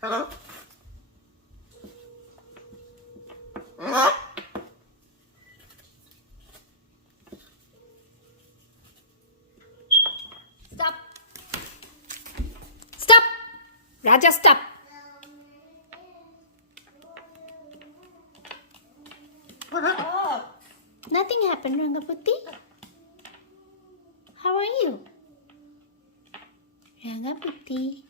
Stop. Stop. Raja, stop. Nothing happened, Rangaboti. How are you? Rangaboti.